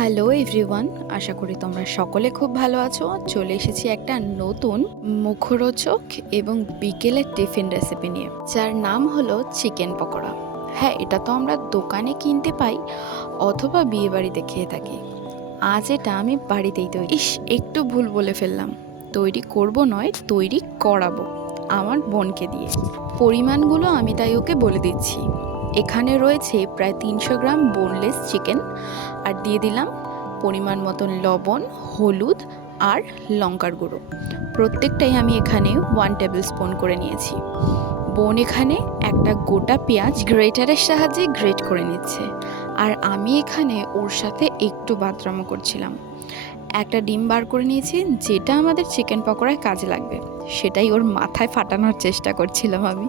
Hello everyone, আশা করি তোমরা সকলে খুব ভালো আছো। চলে এসেছি একটা নতুন মুখরোচক এবং বিকেলের টিফিন রেসিপি নিয়ে, যার নাম হলো চিকেন পকোড়া। হ্যাঁ, এটা তো আমরা দোকানে কিনতে পাই অথবা বিয়ে বাড়িতে খেয়ে থাকি। আজ এটা আমি বাড়িতেই তৈরি। একটু ভুল বলে ফেললাম, তৈরি করব নয়, তৈরি করাবো আমার বোনকে দিয়ে। পরিমাণগুলো আমি তাই ওকে বলে দিচ্ছি। এখানে রয়েছে প্রায় 300 গ্রাম বোনলেস চিকেন, আর দিয়ে দিলাম পরিমাণ মতন লবণ, হলুদ আর লঙ্কার গুঁড়ো। প্রত্যেকটাই আমি এখানে 1 টেবিল স্পুন করে নিয়েছি। বোন এখানে একটা গোটা পেঁয়াজ গ্রেটারের সাহায্যে গ্রেট করে নিচ্ছে, আর আমি এখানে ওর সাথে একটু বাদরামো করছিলাম। একটা ডিম বার করে নিয়েছি, যেটা আমাদের চিকেন পকোড়ায় কাজে লাগবে, সেটাই ওর মাথায় ফাটানোর চেষ্টা করছিলাম আমি।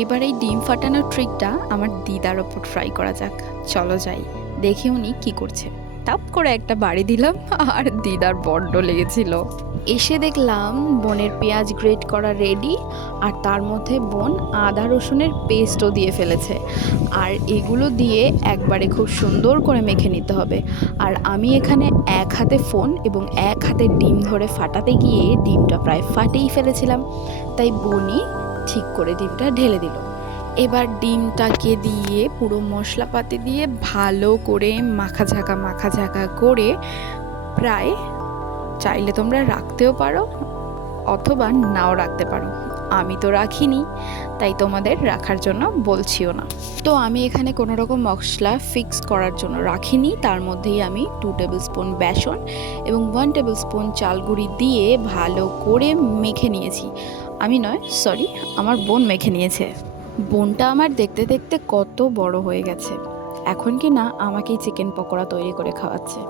এবার এই ডিম ফাটানোর ট্রিকটা আমার দিদার ওপর ট্রাই করা যাক। চলো যাই, দেখি উনি কি করছে। টাপ করে একটা বাড়ি দিলাম, আর দিদার বড্ড লেগেছিল। এসে দেখলাম বোনের পেঁয়াজ গ্রেট করা রেডি, আর তার মধ্যে বোন আদা রসুনের পেস্টও দিয়ে ফেলেছে। আর এগুলো দিয়ে একবারে খুব সুন্দর করে মেখে নিতে হবে। আর আমি এখানে এক হাতে ফোন এবং এক হাতে ডিম ধরে ফাটাতে গিয়ে ডিমটা প্রায় ফাটেই ফেলেছিলাম, তাই বোনই ঠিক করে ডিমটা ঢেলে দিল। এবার ডিমটাকে দিয়ে পুরো মশলাপাতি দিয়ে ভালো করে মাখা ঝাঁকা করে প্রায়, চাইলে তোমরা রাখতেও পারো অথবা নাও রাখতে পারো। আমি তো রাখিনি, তাই তোমাদের রাখার জন্য বলছিও না। তো আমি এখানে কোনো রকম মশলা ফিক্স করার জন্য রাখিনি। তার মধ্যেই আমি 2 টেবিল স্পুন বেসন এবং 1 টেবিল স্পুন চালগুঁড়ি দিয়ে ভালো করে মেখে নিয়েছি। আমি নয়, সরি, আমার বোন মেখে নিয়েছে। বোনটা আমার দেখতে দেখতে কত বড় হয়ে গেছে, এখন কি না আমাকেই চিকেন পকোড়া তৈরি করে খাওয়াচ্ছে।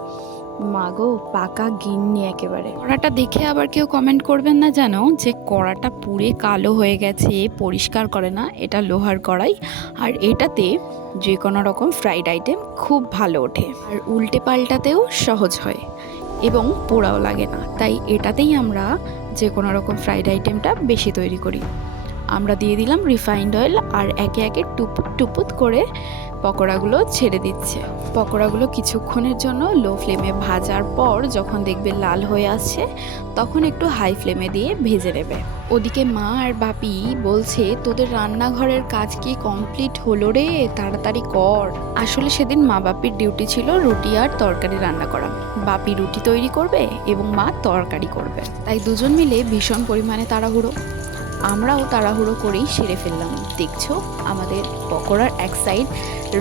মাগো, পাকা গিন্নি একেবারে। কড়াটা দেখে আবার কেউ কমেন্ট করবেন না জানো যে কড়াটা পুড়ে কালো হয়ে গেছে, পরিষ্কার করে না। এটা লোহার কড়াই, আর এটাতে যে কোনো রকম ফ্রাইড আইটেম খুব ভালো ওঠে, আর উল্টে পাল্টাতেও সহজ হয় এবং পোড়াও লাগে না। তাই এটাতেই আমরা যে কোনো রকম ফ্রাইড আইটেমটা বেশি তৈরি করি। আমরা দিয়ে দিলাম রিফাইন্ড অয়েল, আর একে একে টুপুত টুপুত করে পকোড়াগুলো ছেড়ে দিচ্ছে। পকোড়াগুলো কিছুক্ষণের জন্য লো ফ্লেমে ভাজার পর যখন দেখবে লাল হয়ে আসছে, তখন একটু হাই ফ্লেমে দিয়ে ভেজে নেবে। ওদিকে মা আর বাপি বলছে, তোদের রান্নাঘরের কাজ কি কমপ্লিট হলো রে, তাড়াতাড়ি কর। আসলে সেদিন মা বাপির ডিউটি ছিল রুটি আর তরকারি রান্না করা। বাপি রুটি তৈরি করবে এবং মা তরকারি করবে, তাই দুজন মিলে ভীষণ পরিমাণে তাড়াহুড়ো। আমরাও তাড়াহুড়ো করেই সেরে ফেললাম। দেখছো, আমাদের পকোড়ার এক সাইড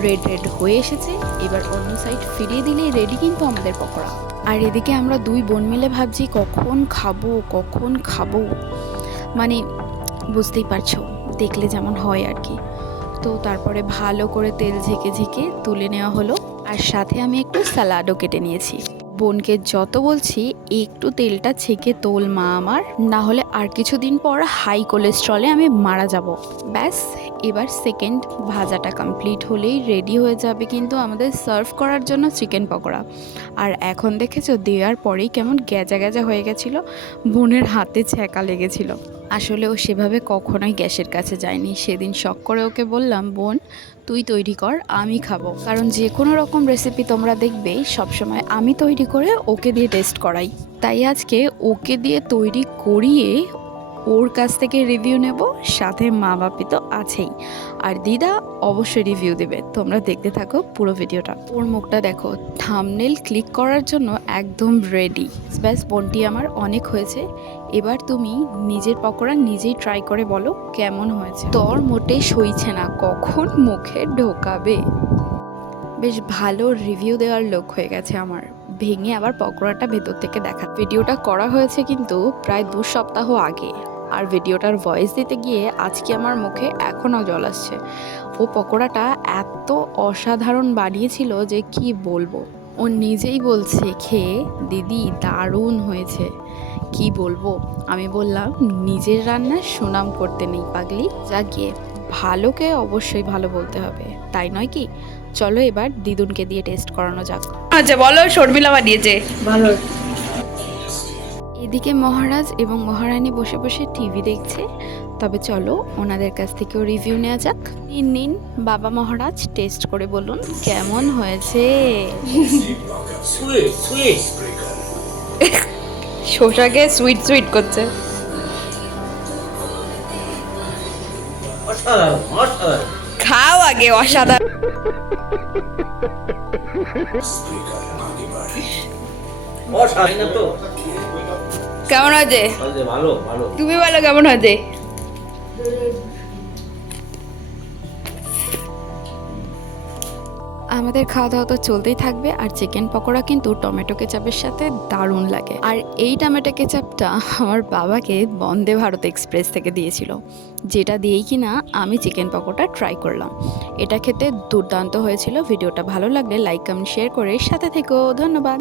রেড হয়ে এসেছে, এবার অন্য সাইড ফিরিয়ে দিলেই রেডি কিন্তু আমাদের পকোড়া। আর এদিকে আমরা দুই বোন মিলে ভাবছি কখন খাবো, মানে বুঝতেই পারছো, দেখলে যেমন হয় আর কি। তো তারপরে ভালো করে তেল ঝেঁকে তুলে নেওয়া হলো, আর সাথে আমি একটু স্যালাডও কেটে নিয়েছি। বোনকে যত বলছি একটু তেলটা ছেঁকে তোল মা আমার, না হলে আর কিছুদিন পর হাই কোলেস্ট্রলে আমি মারা যাব। ব্যাস, এবার সেকেন্ড ভাজাটা কমপ্লিট হলেই রেডি হয়ে যাবে কিন্তু আমাদের সার্ভ করার জন্য চিকেন পকোড়া। আর এখন দেখেছো, দেওয়ার পরেই কেমন গ্যাজা হয়ে গেছিলো, বোনের হাতে ছ্যাঁকা লেগেছিল। আসলে ও সেভাবে কখনোই গ্যাসের কাছে যায়নি। সেদিন শখ করে ওকে বললাম, বোন তুই তৈরি কর, আমি খাবো। কারণ যে কোনো রকম রেসিপি তোমরা দেখবে সবসময় আমি তৈরি করে ওকে দিয়ে টেস্ট করাই। তাই আজকে ওকে দিয়ে তৈরি করিয়ে ওর কাছ থেকে রিভিউ নেব, সাথে মা বাপি তো আছেই, আর দিদা অবশ্যই রিভিউ দেবে। তোমরা দেখতে থাকো পুরো ভিডিওটা। ওর মুখটা দেখো, থাম্বনেল ক্লিক করার জন্য একদম রেডি। ব্যাস, বোনটি আমার অনেক হয়েছে। এবার তুমি নিজের পকোড়া নিজেই ট্রাই করে বলো কেমন হয়েছে। তোর মোটেই সইছে না, কখন মুখে ঢোকাবে। বেশ ভালো রিভিউ দেওয়ার লোক হয়ে গেছে আমার। ভেঙে আবার পকোড়াটা ভেতর থেকে দেখা। ভিডিওটা করা হয়েছে কিন্তু প্রায় 2 সপ্তাহ আগে, আর ভিডিওটার ভয়েস দিতে গিয়ে আজকে আমার মুখে এখনও জল আসছে। ও পকোড়াটা এত অসাধারণ বানিয়েছিল যে কি বলবো। ও নিজেই বলছে খেয়ে, দিদি দারুণ হয়েছে। কি বলবো, আমি বললাম নিজের রান্নার সুনাম করতে নেই পাগলি, যা গিয়ে ভালোকে অবশ্যই ভালো বলতে হবে, তাই নয় কি? চলো এবার দিদুনকে দিয়ে টেস্ট করানো যাক। আচ্ছা বলো, শর্মিলা বানিয়েছে ভালো। এদিকে মহারাজ এবং মহারানী বসে বসে টিভি দেখছে। তবে চলো ওনাদের কাছ থেকেও রিভিউ নেওয়া যাক। নিন বাবা মহারাজ, টেস্ট করে বলুন কেমন হয়েছে। সুইট সুইট শসাকে সুইট সুইট করছে। অসাধারণ অসাধারণ। খাও আগে, অসাধারণ। অসাধারণ তো। কেমন হয়েছে? ভালো ভালো। তুমি বলো কেমন হয়েছে? আমাদের খাওয়া দাওয়া তো চলতেই থাকবে, আর চিকেন পকোড়া কিন্তু টমেটো কেচাপের সাথে দারুণ লাগে। আর এই টমেটো কেচাপটা আমার বাবাকে বন্দে ভারত এক্সপ্রেস থেকে দিয়েছিল, যেটা দিয়েই কিনা আমি চিকেন পকোড়া ট্রাই করলাম। এটা খেতে দুর্দান্ত হয়েছিল। ভিডিওটা ভালো লাগলে লাইক কমেন্ট শেয়ার করে সাথে থেকো। ধন্যবাদ।